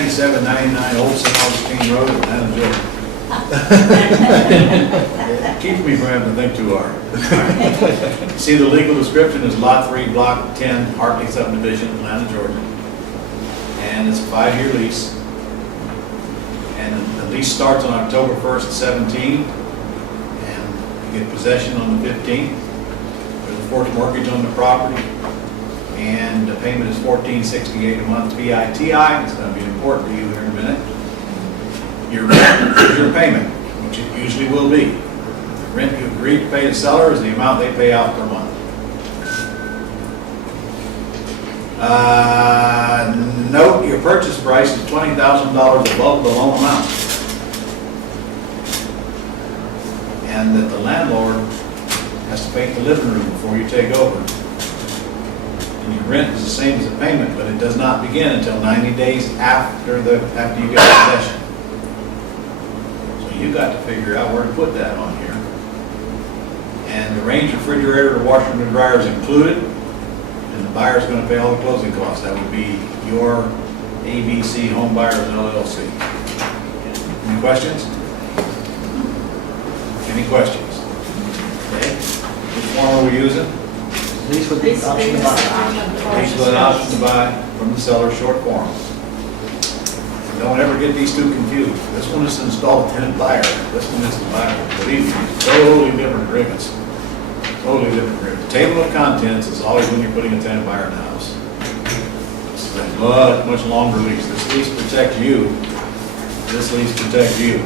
9799 Old St. Augustine Road in Atlanta, Georgia. Keeps me from having to think too hard. See, the legal description is Lot 3, Block 10, Hartley Subdivision, Atlanta, Georgia. And it's a 5-year lease. And the lease starts on October 1st, 17. And you get possession on the 15th. There's a forced mortgage on the property. And the payment is $14.68 a month PITI. It's going to be important to you here in a minute. Your rent is your payment, which it usually will be. The rent you agree to pay the seller is the amount they pay out per month. Note your purchase price is $20,000 above the loan amount. And that the landlord has to paint the living room before you take over. And your rent is the same as the payment, but it does not begin until 90 days after you get possession. You got to figure out where to put that on here. And the range refrigerator, the washer and the dryer is included, and the buyer's going to pay all the closing costs. That would be your ABC Home Buyers LLC. Any questions? Any questions? Okay. Which form are we using? Lease with the option to buy. Lease with an option to buy from the seller, short form. Don't ever get these two confused. This one is to install a tenant buyer. This one is the buyer. Believe me, totally different agreements. Totally different agreements. The table of contents is always when you're putting a tenant buyer in the house. This is a much longer lease. This lease protects you. This lease protects you.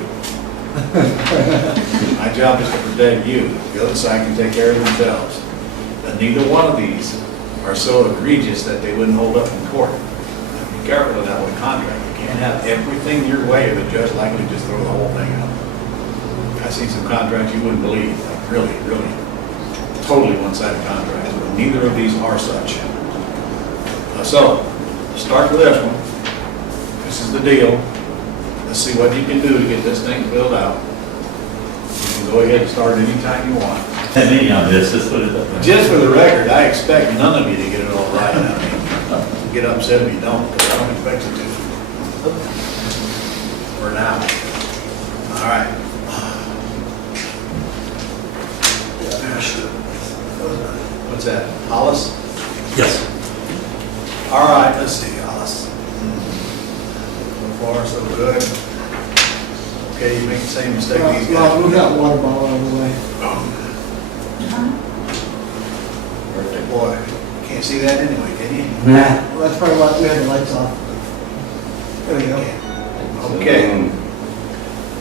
My job is to protect you. The other side can take care of themselves. But neither one of these are so egregious that they wouldn't hold up in court. Be careful of that with a contract. You can't have everything your way or the judge likely to just throw the whole thing out. I've seen some contracts you wouldn't believe, like really totally one-sided contracts, but neither of these are such. So, start with this one. This is the deal. Let's see what you can do to get this thing filled out. You can go ahead and start anytime you want. Me on this, just put it up there. Just for the record, I expect none of you to get it all right. I mean, get upset if you don't, because I don't expect you to. For now. All right. What's that? Hollis? Yes. All right, let's see, Hollis. So far, so good. Okay, you make the same mistake these guys. Well, we got water bottle out of the way. Birthday boy. Can't see that anyway, can you? Well, that's probably why we had the lights off. There we go. Okay.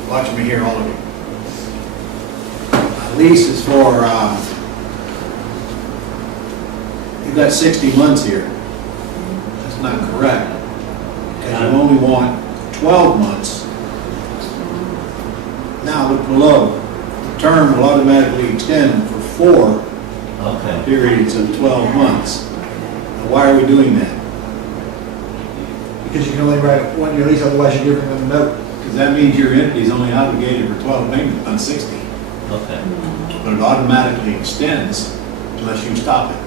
Watch me here, all of you. Lease is for, you've got 60 months here. That's not correct. Because you only want 12 months. Now look below. The term will automatically extend for 4 periods of 12 months. Now, why are we doing that? Because you can only write 1 year lease, otherwise you're giving them a note. Because that means your entity is only obligated for 12 payments on 60. Okay. But it automatically extends unless you stop it.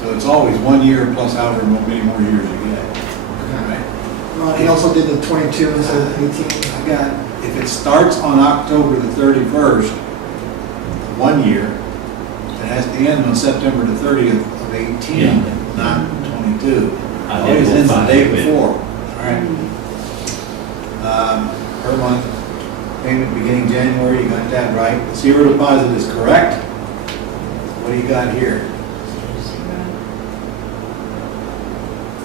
So it's always 1 year plus however many more years you get. Right? He also did the 22 instead of 18. I got, if it starts on October the 31st, 1 year, it has to end on September the 30th of 18, not 22. Always ends the day before. All right. Per month, payment beginning January, you got that right. The zero deposit is correct. What do you got here?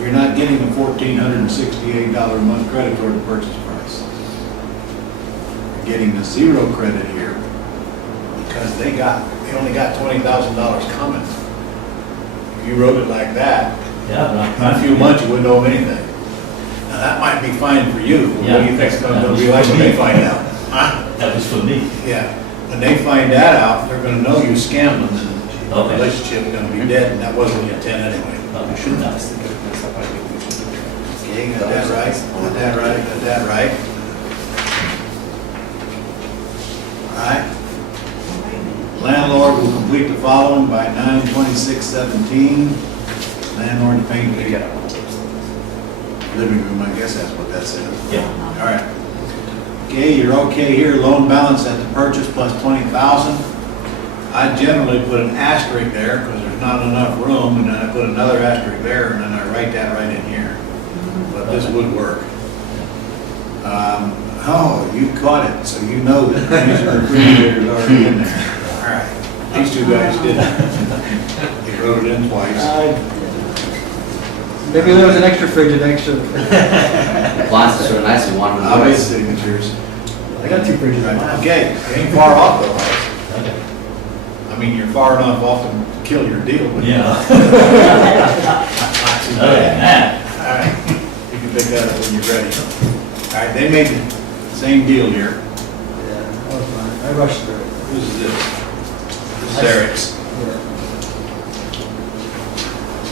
You're not getting a $1,468 a month credit toward the purchase price. You're getting the zero credit here because they only got $20,000 coming. If you wrote it like that, Yeah, in a few months you wouldn't owe anything. Now that might be fine for you, but what do you think it's going to be like when they find out? Huh? that was for me. Yeah, when they find that out, they're going to know you scammed them, and the Okay. relationship's going to be dead, and that wasn't the intent anyway. We should not. Okay, got that right, got that right, got that right. All right. Landlord will complete the following by 9/26/17. Landlord to paint the living room, I guess that's what that says. Yeah. All right. Okay, you're okay here, loan balance at the purchase plus 20,000. I generally put an asterisk there because there's not enough room, and then I put another asterisk there, and then I write that right in here. But this would work. Oh, you caught it, so you know that these refrigerators already in there. All right, these two guys didn't. They wrote it in twice. Maybe there was an extra fridge and extra. Glasses are nice and warm. I'll make signatures. I got 2 fridges in mine. Okay, ain't far off though, right? Okay. I mean, you're far enough off to kill your deal, but Yeah. not too Other than bad. that, All right, you can pick that up when you're ready. All right, they made the same deal here. Yeah, that was mine. I rushed through it. Whose is this? This is Eric's. Yeah.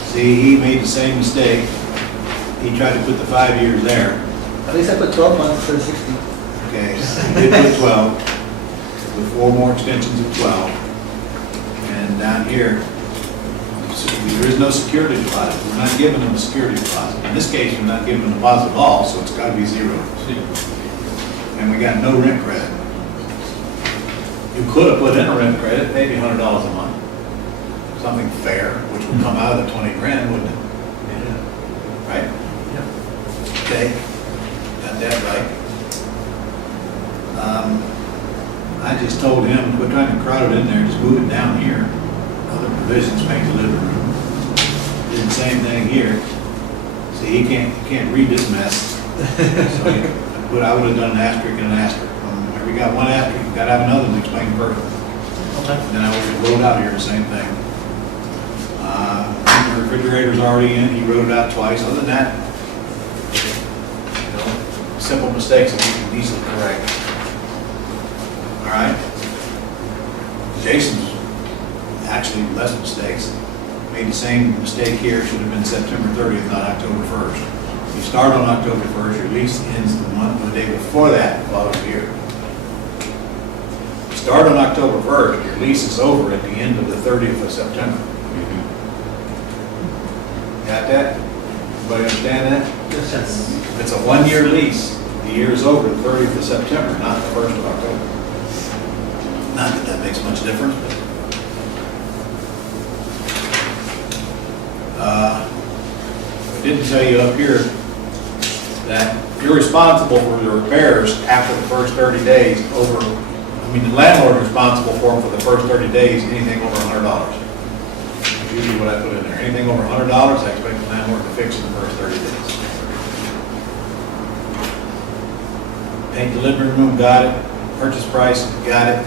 See, he made the same mistake. He tried to put the 5 years there. At least I put 12 months instead of 60. Okay, so he did put 12, with 4 more extensions of 12. And down here, so there is no security deposit. We're not giving them a security deposit. In this case, we're not giving them a deposit at all, so it's got to be 0. And we got no rent credit. You could have put in a rent credit, maybe $100 a month. Something fair, which would come out of the 20 grand, wouldn't it? Right? Okay, got that right. I just told him, quit trying to crowd it in there, just move it down here. Other provisions make the living room. Did the same thing here. See, he can't read this mess. So I would have done an asterisk and an asterisk. Whenever you got one asterisk, you gotta have another to explain further. Then I would have wrote out here the same thing. The refrigerator's already in, he wrote it out twice. Other than that, simple mistakes that we can easily correct. All right? Jason's actually less mistakes. Made the same mistake here, should have been September 30th, not October 1st. You start on October 1st, your lease ends the day before that, following year. You start on October 1st, your lease is over at the end of the 30th of September. Got that? Everybody understand that? Yes. If it's a 1-year lease, the year is over the 30th of September, not the 1st of October. Not that that makes much difference, but. I didn't tell you up here that you're responsible for the repairs after the first 30 days the landlord is responsible for them for the first 30 days, anything over $100. That's usually what I put in there. Anything over $100, I expect the landlord to fix in the first 30 days. Paint the living room, got it. Purchase price, got it.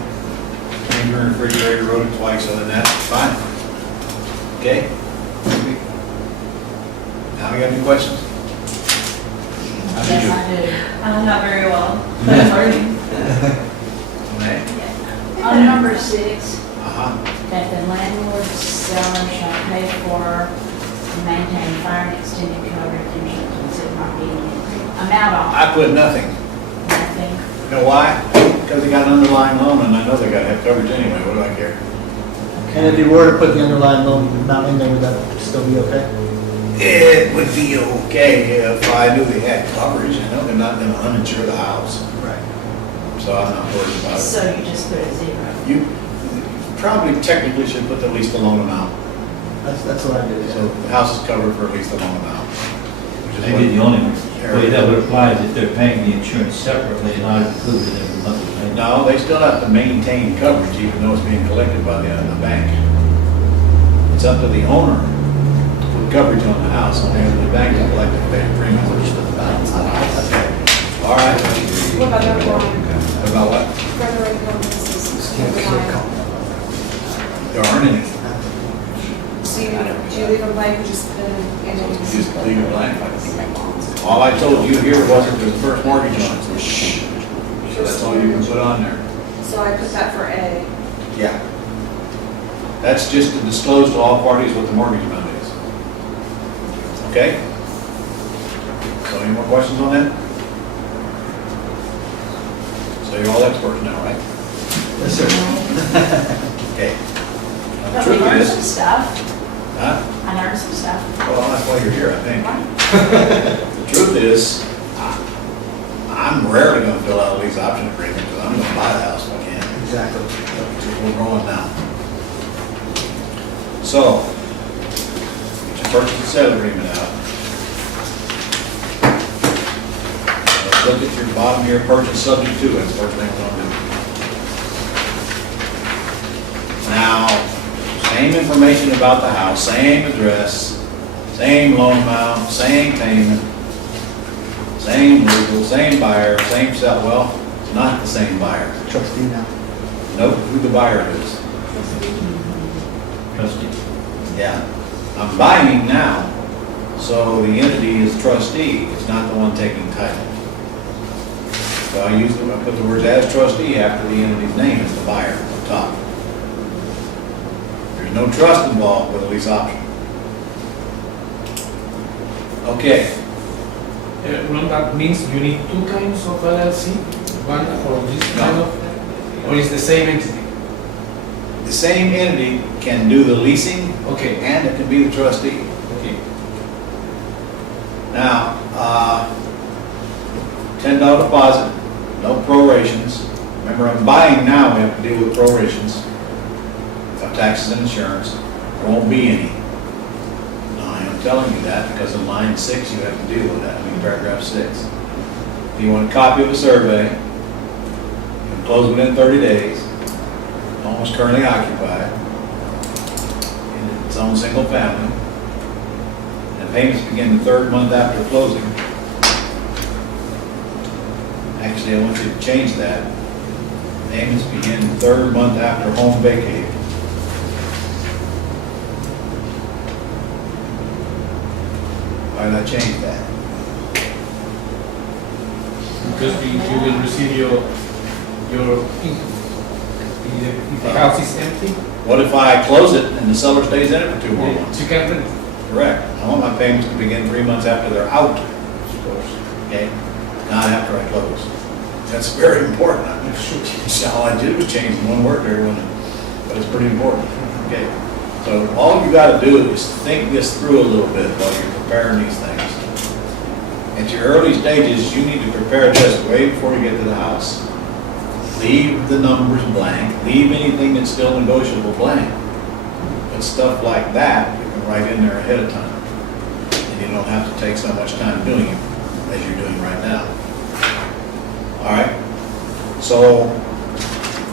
Paint your refrigerator, wrote it twice, other than that, fine. Okay? Now we got any questions? How did Yes, you- I do. Not very well, but I'm learning. Okay. On number 6, Uh-huh. that the landlord seller shall pay for to maintain fire and extended coverage insurance if not being amount on I put nothing. nothing. You know why? Because they got an underlying loan, and I know they gotta have coverage anyway, what do I care? And if you were to put the underlying loan amount in there, would that still be okay? It would be okay if I knew they had coverage, you know, they're not gonna uninsure the house, Right. so I'm not worried about it. So you just put a 0. You probably technically should put at least the loan amount, That's what I did, so yeah. the house is covered for at least the loan amount. Which is maybe the what- only way that would apply is if they're paying the insurance separately and not included in the monthly payment. No, they still have to maintain coverage even though it's being collected by the bank. It's up to the owner to put coverage on the house, and then the bank will collect the premium. All right. What about number 1? About what? Frederick Gomez's. There aren't any. So do you leave them blank or just put them in? Just leave it blank. All I told you here wasn't the first mortgage on it. So that's all you can put on there. So I put that for A. Yeah. That's just to disclose to all parties what the mortgage amount is. Okay? So any more questions on that? So you're all experts now, right? Yes, sir. Okay. Now, the But we truth learned is, some stuff. huh? I learned some stuff. Well, that's why you're here, I think. Right? The truth is, I'm rarely gonna fill out a lease option agreement, because I'm gonna buy the house if I can. Exactly. We're growing now. So, get your purchase and sale agreement out. Let's look at your bottom here, purchase subject to, that's the first thing we're gonna do. Now, same information about the house, same address, same loan amount, same payment, same legal, same buyer, same sell, well, it's not the same buyer. Trustee now. Note who the buyer is. Trustee. Yeah, I'm buying now, so the entity is trustee, it's not the one taking title. So I put the words as trustee after the entity's name as the buyer up top. There's no trust involved with a lease option. Okay, Well, that means you need two kinds of LLC, one for this kind of, or is the same entity? the same entity can do the leasing Okay, and it can be the trustee. okay. Now, $10 deposit, no prorations. Remember, I'm buying now, we have to deal with prorations of taxes and insurance. There won't be any. Now, I am telling you that because in line 6, you have to deal with that, I mean paragraph 6. If you want a copy of a survey, you can close within 30 days, almost currently occupied, in its own single family. And payments begin the 3rd month after closing. Actually, I want you to change that. Payments begin the 3rd month after home vacated. Why did I change that? Because you will receive your income. If the house is empty, What if I close it and the seller stays in it for 2 more months? you can rent. Correct. I want my payments to begin 3 months after they're out, okay? Not after I close. That's very important. I mean, all I did was change one word there, but it's pretty important, okay? So all you gotta do is think this through a little bit while you're preparing these things. At your early stages, you need to prepare this way before you get to the house. Leave the numbers blank, leave anything that's still negotiable blank. But stuff like that, you can write in there ahead of time. And you don't have to take so much time doing it as you're doing right now. All right? So,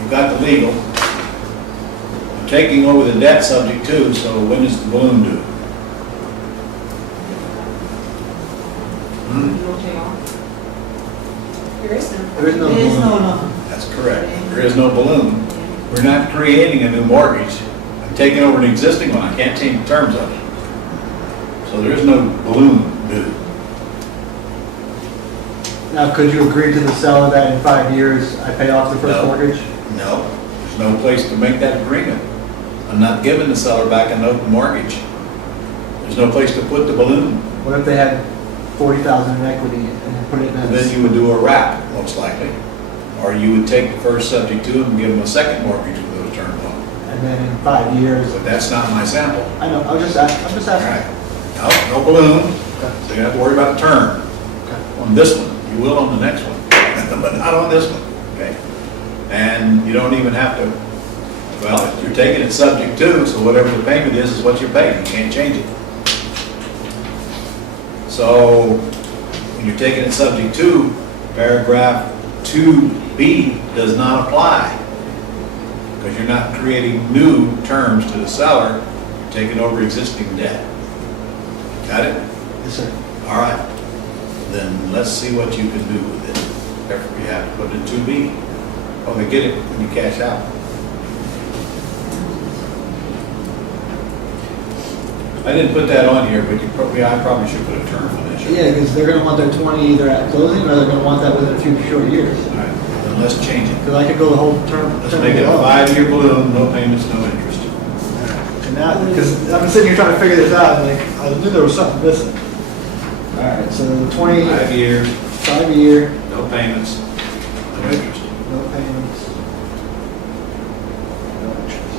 you've got the legal. I'm taking over the debt subject too, so when is the balloon due? There is no. There is no. There is balloon. no. That's correct. There is no balloon. We're not creating a new mortgage. I'm taking over an existing one. I can't change the terms of it. So there is no balloon due. Now, could you agree to the seller that in 5 years I pay off the first No. mortgage? No, there's no place to make that agreement. I'm not giving the seller back an open mortgage. There's no place to put the balloon. What if they had 40,000 in equity and put it in Then as, you would do a wrap, most likely. Or you would take the first subject to and give them a second mortgage with those terms on. and then in 5 years, But that's not my sample. I know, I'm just All asking. right. No balloon, so you have to worry about the term on this one. You will on the next one, but not on this one, okay? And you don't even have to, well, if you're taking it subject to, so whatever the payment is what you're paying. You can't change it. So when you're taking it subject to, paragraph 2B does not apply because you're not creating new terms to the seller, you're taking over existing debt. Got it? Yes, sir. All right. Then let's see what you can do with it. Therefore, you have to put it in 2B. Oh, they get it when you cash out. I didn't put that on here, but I probably should put a term on it. shouldn't I? Yeah, because they're gonna want their 20 either at closing, or they're gonna want that within a few short years. All right, then let's change it. Because I could go the whole term. Let's make it a 5-year balloon, no payments, no interest. And now, because I've been sitting here trying to figure this out, and like, I knew there was something missing. All right, so 20, 5 years, 5-year, no payments, no interest. no payments. No interest.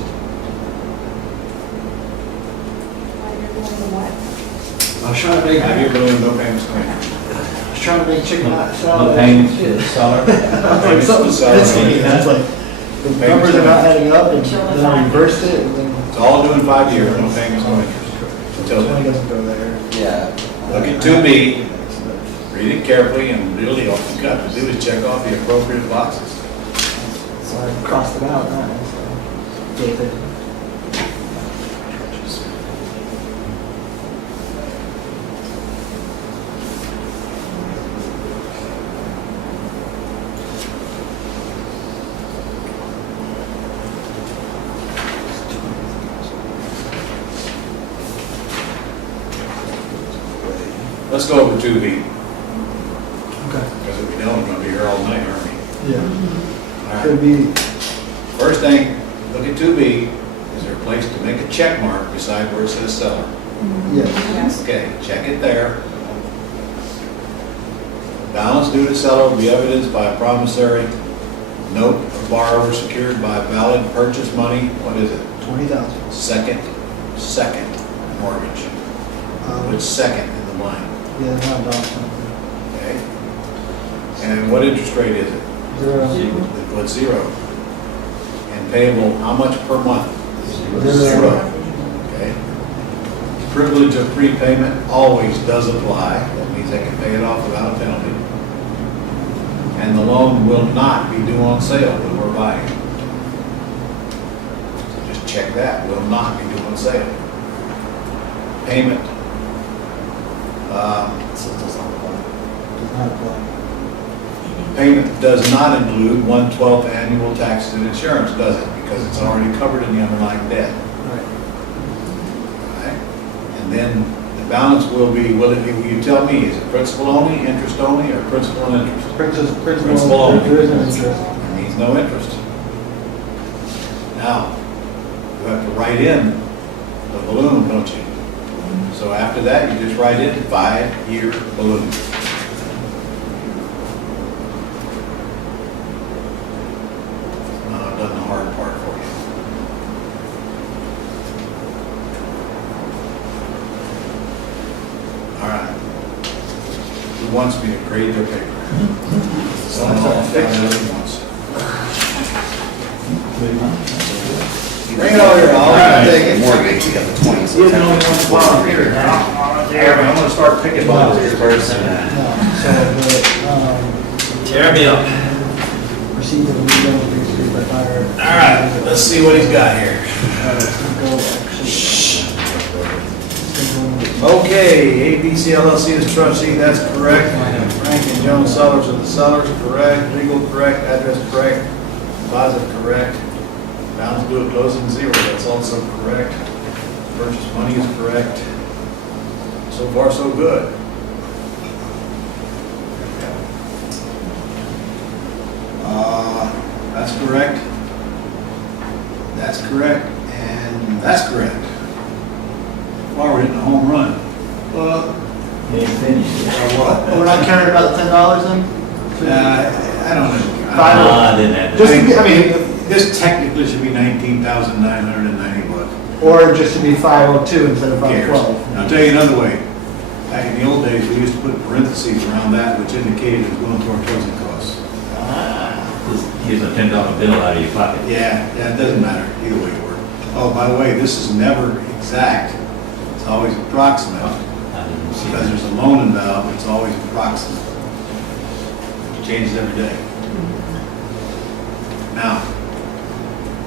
You're going to what? I was trying to make. 5-year balloon, no payments, no interest. trying to make chicken out No salad. payments to the seller. Like something, it's like, the numbers are not adding up, and then I reversed it, and then. It's all due in 5 years, no payments, no interest. Until Twenty then. doesn't go there. Yeah. Look at 2B, read it carefully, and really all you got to do is check off the appropriate boxes. So I crossed it out, so. Good thing. Let's go over 2B, Okay. because if we don't, we're going to be here all night, aren't we? Yeah. All Could right. be, First thing, look at 2B, is there a place to make a check mark beside where it says seller? yes. Yes. Okay, check it there. Balance due to seller will be evidenced by a promissory note of borrower secured by valid purchase money. What is it? 20,000. Second mortgage. Put second in the line, Yeah, not about okay? And what interest rate is it? 0. Put 0. And payable, how much per month? 0. Okay. Privilege of prepayment always does apply. That means they can pay it off without a penalty. And the loan will not be due on sale when we're buying. So just check that, will not be due on sale. Payment. So it does not apply. Does not apply. Payment does not include 1/12 annual taxes and insurance, does it? Because it's already covered in the underlying debt. Right. Right? And then the balance will be, will you tell me, is it principal only, interest only, or principal and interest? Principal only. There is no interest. It means no interest. Now, you have to write in the balloon, don't you? So after that, you just write in 5-year balloon. Now I've done the hard part for you. All right. Who wants me to grade their paper? Someone all fix it at once. Bring it over here, I'll take it. Mortgage, you got the 20. You're the only one volunteering. I'm gonna start picking volunteers first. No, so the, Tear me up. receipt of legal increase by fire. All right, let's see what he's got here. It's gonna go actually. It's gonna go- Okay, ABC LLC is trustee, that's correct. Frank and Jones Sellers are the sellers, correct. Legal correct, address correct, deposit correct. Balance due at closing 0, that's also correct. Purchase money is correct. So far, so good. That's correct. That's correct, and that's correct. Well, we're hitting a home run. Well, They finished it. Or what? we're not counting about the $10 then? I don't know. Five. I didn't have Just to. to be, I mean, This technically should be $19,990. or just to be 502 instead of Who cares? 512. I'll tell you another way. Back in the old days, we used to put parentheses around that, which indicated it was going toward closing costs. Here's a $10 bill out of your pocket. Yeah, it doesn't matter, either way it works. Oh, by the way, this is never exact. It's always approximate. I didn't see Because that. there's a loan involved, it's always approximate. It changes every day. Now,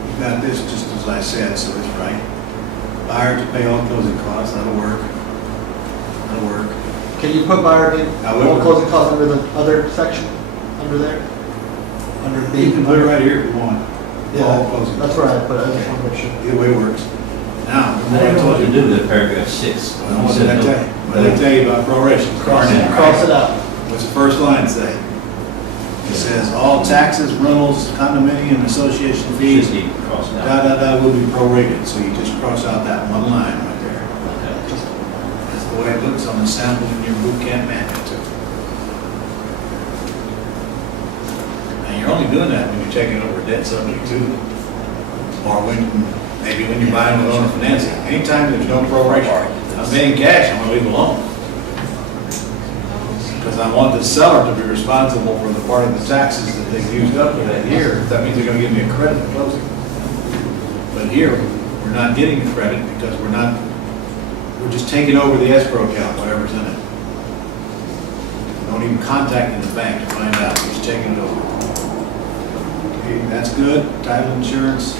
you've got this just as I said, so it's right. Buyer to pay all closing costs, that'll work. That'll work. Can you put buyer due, However- all closing costs under the other section, under there? Under B? You can put it right here if you want. All Yeah, closing. that's where I put it, I just want to make sure. Either way works. Now, I didn't know what to do with paragraph 6. Well, what did I tell you? What did I tell you about proration? Cross it, cross it out. What's the first line say? It says, all taxes, rentals, condominium, association Just fees, need to cross it da, out. da, da, will be prorated. So you just cross out that one line right there. Okay. That's the way it looks on the sample in your boot camp manual too. And you're only doing that when you're taking over debt subject to, or maybe when you're buying with owner financing. Anytime there's no proration, I'm paying cash, I'm gonna leave alone. Because Because I want the seller to be responsible for the part of the taxes that they've used up for that year. That means they're gonna give me a credit at closing. But here, we're not getting a credit because we're just taking over the escrow account, whatever's in it. Don't even contact the bank to find out, we're just taking it over. Okay, that's good. Title insurance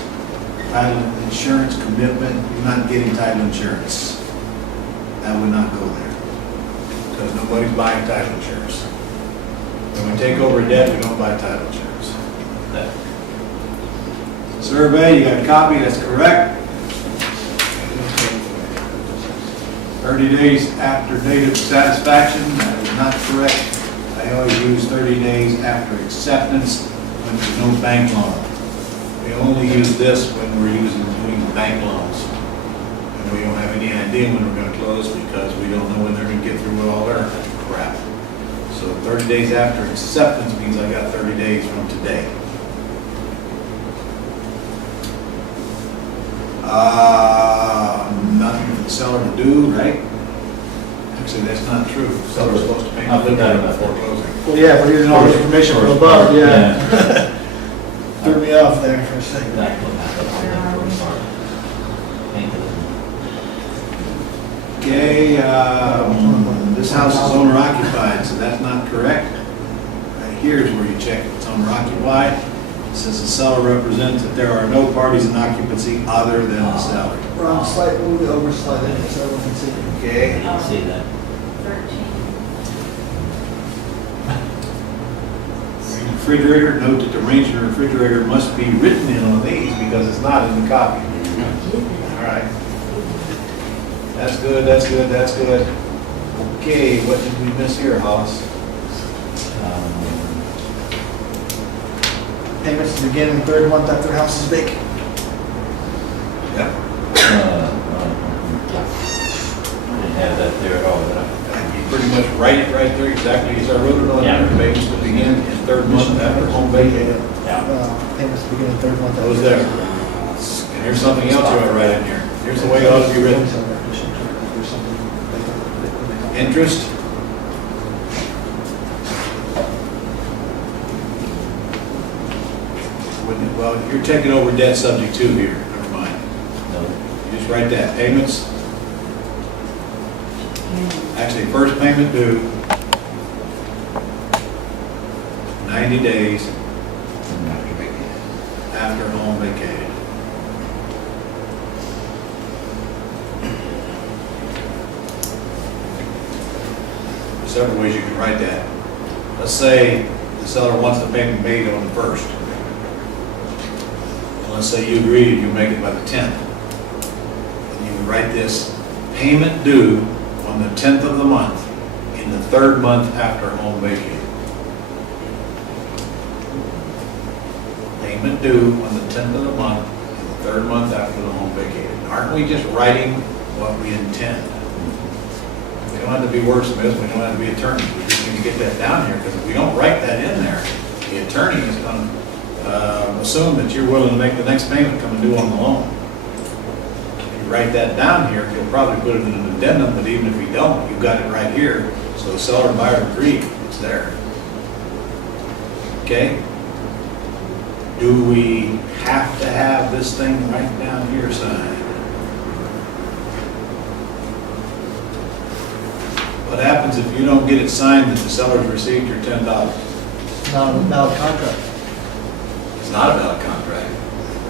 commitment, you're not getting title insurance. That would not go there. Because nobody's buying title insurance. When we take over a debt, we don't buy title insurance. Survey, you got a copy, that's correct. 30 days after date of satisfaction, that is not correct. I always use 30 days after acceptance when there's no bank loan. We only use this when we're doing bank loans. And we don't have any idea when we're gonna close because we don't know when they're gonna get through with all their crap. So 30 days after acceptance means I got 30 days from today. Nothing for the seller to do, right? Actually, that's not true. The seller's supposed to pay I'll put that delivery in before there. closing. Well, yeah, we're using all this information from above, yeah. Threw me off there for a second. That will happen. Okay, this house is owner occupied, so that's not correct. Right here is where you check if it's owner occupied. It says the seller represents that there are no parties in occupancy other than the seller. We're on slight, we'll over slide in so everyone can see. Okay, You can see that. 13. refrigerator, note that the range in the refrigerator must be written in on these because it's not in the copy. All right. That's good, that's good, that's good. Okay, what did we miss here, Hollis? Payments to begin in the third month after house is vacant. Yep. Didn't have that there at all, did I? You pretty much write it right there exactly as I wrote it on Yeah. there. Payments to begin in third month after home vacated. Payments to begin in the third month. Those there. And here's something else you ought to write in here. Here's the way it ought to be written. Interest. Well, you're taking over debt subject to here, never mind. No. You just write that, payments. Actually, first payment due, 90 days after home vacated. There's several ways you can write that. Let's say the seller wants the payment made on the 1st. And let's say you agree you make it by the 10th. And you write this, payment due on the 10th of the month in the third month after home vacated. Payment due on the 10th of the month in the third month after the home vacated. Aren't we just writing what we intend? We don't have to be wordsmiths, we don't have to be attorneys, we just need to get that down here, because if we don't write that in there, the attorney is going to assume that you're willing to make the next payment come due on the loan. If you write that down here, you'll probably put it in an addendum, but even if you don't, you've got it right here, so the seller and buyer agree, it's there. Okay? Do we have to have this thing right down here signed? What happens if you don't get it signed that the seller's received your $10? Not a valid contract. It's not a valid contract.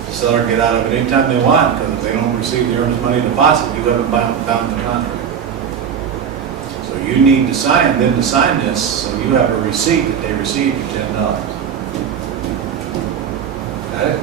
The seller can get out of it anytime they want, because if they don't receive the earnest money deposit, you haven't bound the contract. So you need to sign them to sign this, so you have a receipt that they received your $10. Got it?